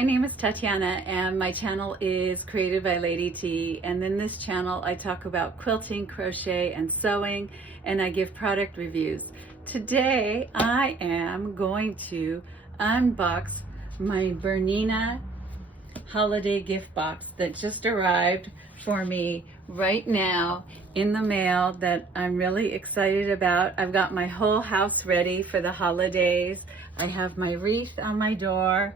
my name is Tatiana and my channel is Created by Lady T, and in this channel I talk about quilting, crochet, and sewing, and I give product reviews. Today I am going to unbox my Bernina Holiday Gift Box that just arrived for me right now in the mail that I'm really excited about. I've got my whole house ready for the holidays. I have my wreath on my door,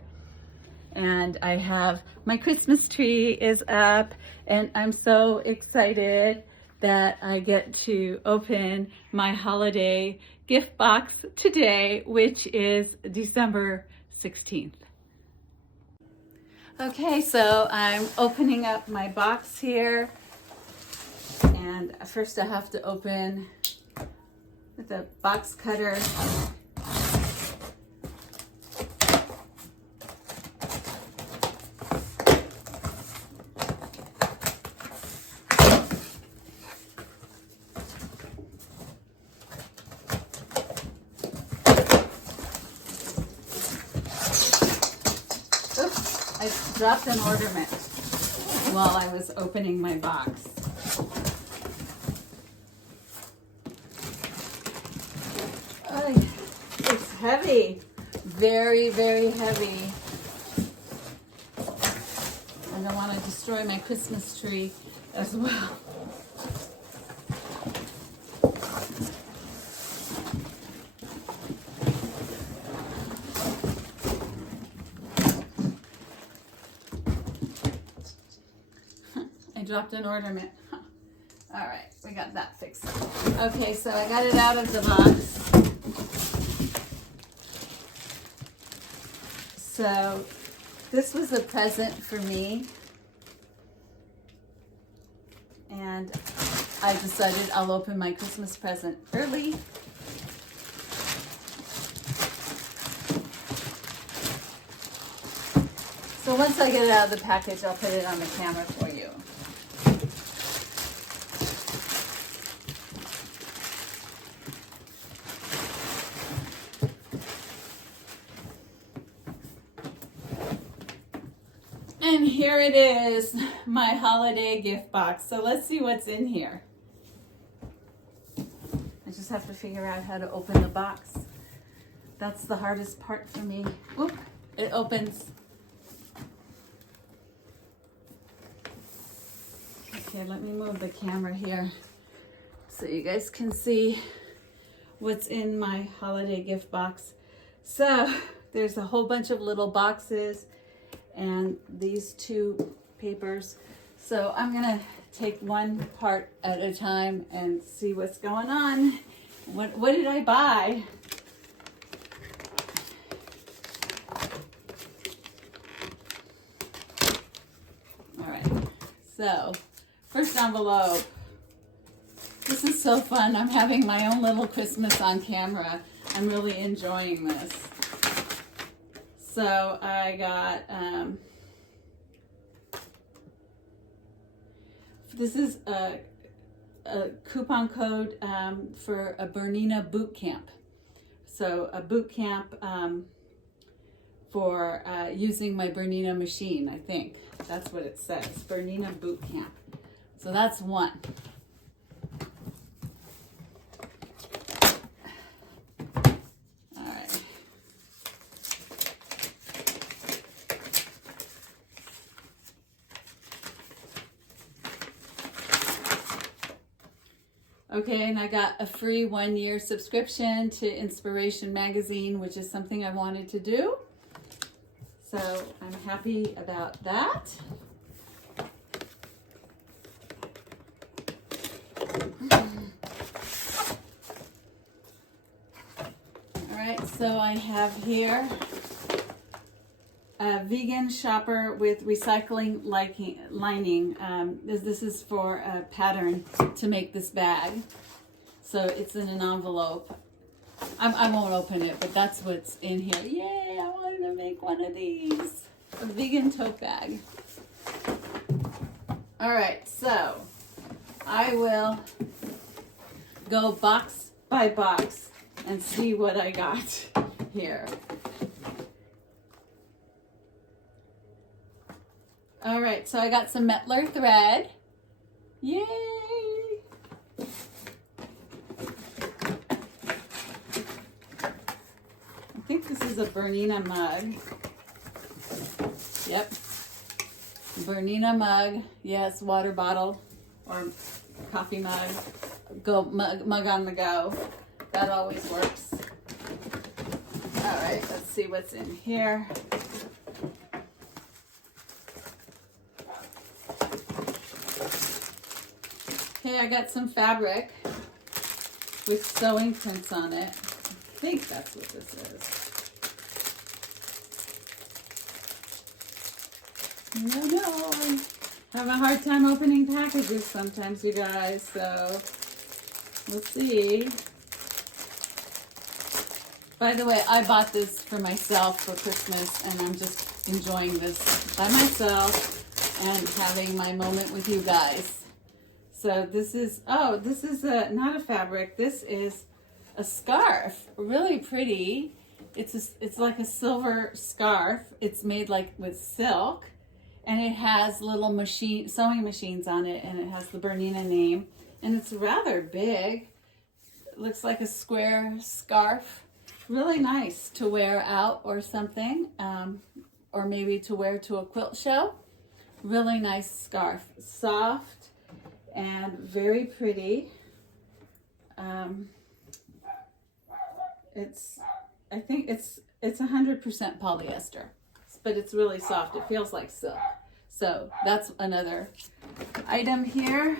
and I have my Christmas tree is up, and I'm so excited that I get to open my holiday gift box today, which is December 16th. Okay, so I'm opening up my box here, and first I have to open with a box cutter. I dropped an ornament while I was opening my box. Oh, it's heavy. Very, very heavy. I don't want to destroy my Christmas tree as well. Dropped an ornament. Huh. All right, we got that fixed. Okay, so I got it out of the box. So this was a present for me, and I decided I'll open my Christmas present early. So once I get it out of the package, I'll put it on the camera for you. And here it is, my holiday gift box. So let's see what's in here. I just have to figure out how to open the box. That's the hardest part for me. Oop, it opens. Okay, let me move the camera here so you guys can see what's in my holiday gift box. So there's a whole bunch of little boxes and these two papers. So I'm gonna take one part at a time and see what's going on. What did I buy? All right, so first envelope. This is so fun. I'm having my own little Christmas on camera. I'm really enjoying this. So I got, this is a coupon code for a Bernina boot camp. So a boot camp for using my Bernina machine, I think. That's what it says, Bernina boot camp. So that's one. Okay, and I got a free 1-year subscription to Inspiration Magazine, which is something I wanted to do. So I'm happy about that. All right, so I have here a vegan shopper with recycling lining. This is for a pattern to make this bag. So it's in an envelope. I won't open it, but that's what's in here. Yay, I wanted to make one of these. A vegan tote bag. All right, so I will go box by box and see what I got here. All right, so I got some Metler thread. Yay! I think this is a Bernina mug. Yep. Bernina mug. Yes, water bottle or coffee mug. Mug on the go. That always works. All right, let's see what's in here. Okay, I got some fabric with sewing prints on it. I think that's what this is. No, I have a hard time opening packages sometimes, you guys, so let's see. By the way, I bought this for myself for Christmas, and I'm just enjoying this by myself and having my moment with you guys. So this is, not a fabric. This is a scarf, really pretty. It's like a silver scarf. It's made like with silk, and it has little sewing machines on it, and it has the Bernina name, and it's rather big. It looks like a square scarf. Really nice to wear out or something, or maybe to wear to a quilt show. Really nice scarf, soft and very pretty. I think it's 100% polyester, but it's really soft. It feels like silk. So that's another item here.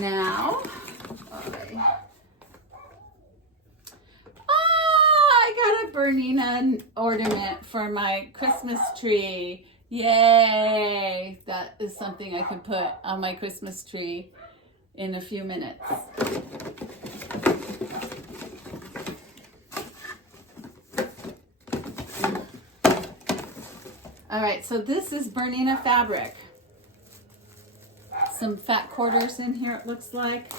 Now, I got a Bernina ornament for my Christmas tree. Yay! That is something I can put on my Christmas tree in a few minutes. All right, so this is Bernina fabric. Some fat quarters in here, it looks like.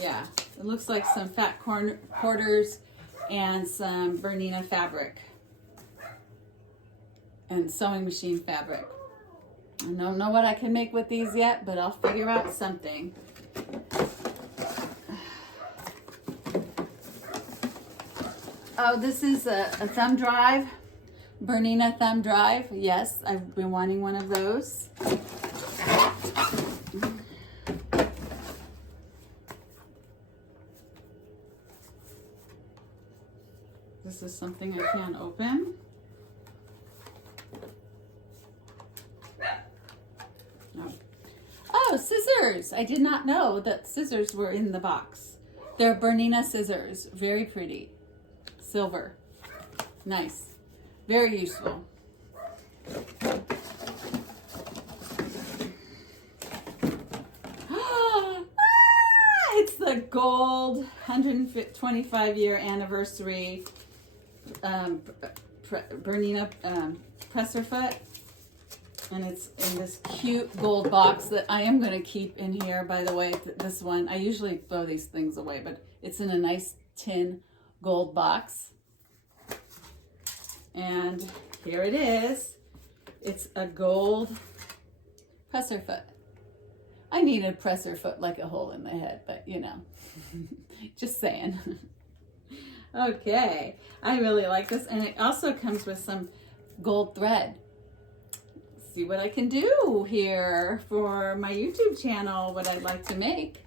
Yeah, it looks like some fat quarters and some Bernina fabric and sewing machine fabric. I don't know what I can make with these yet, but I'll figure out something. Oh, this is a thumb drive, Bernina thumb drive. Yes, I've been wanting one of those. This is something I can't open. No. Oh, scissors! I did not know that scissors were in the box. They're Bernina scissors. Very pretty. Silver. Nice. Very useful. It's the gold 125-year anniversary Bernina presser foot, and it's in this cute gold box that I am going to keep in here. By the way, this one, I usually throw these things away, but it's in a nice tin gold box. And here it is. It's a gold presser foot. I need a presser foot like a hole in the head, but you know, just saying. Okay, I really like this, and it also comes with some gold thread. Let's see what I can do here for my YouTube channel, what I'd like to make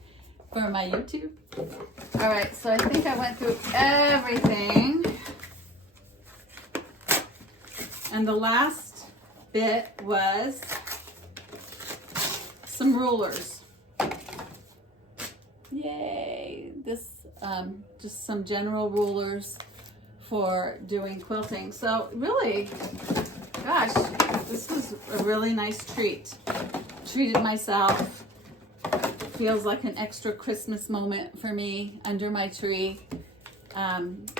for my YouTube. All right, so I think I went through everything. And the last bit was some rulers. Yay! This just some general rulers for doing quilting. So really, gosh, this was a really nice treat. Treated myself. Feels like an extra Christmas moment for me under my tree.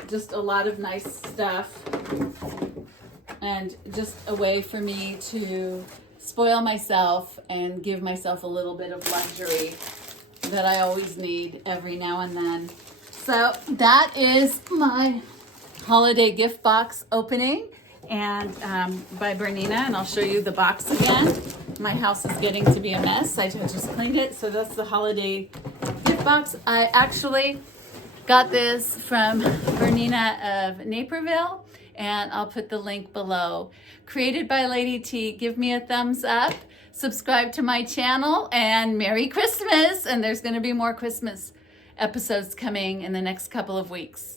Just a lot of nice stuff, and just a way for me to spoil myself and give myself a little bit of luxury that I always need every now and then. So that is my Holiday Gift Box opening and by Bernina, and I'll show you the box again. My house is getting to be a mess. I just cleaned it. So that's the Holiday Gift Box. I actually got this from Bernina of Naperville, and I'll put the link below. Created by Lady T. Give me a thumbs up, subscribe to my channel, and Merry Christmas. And there's going to be more Christmas episodes coming in the next couple of weeks.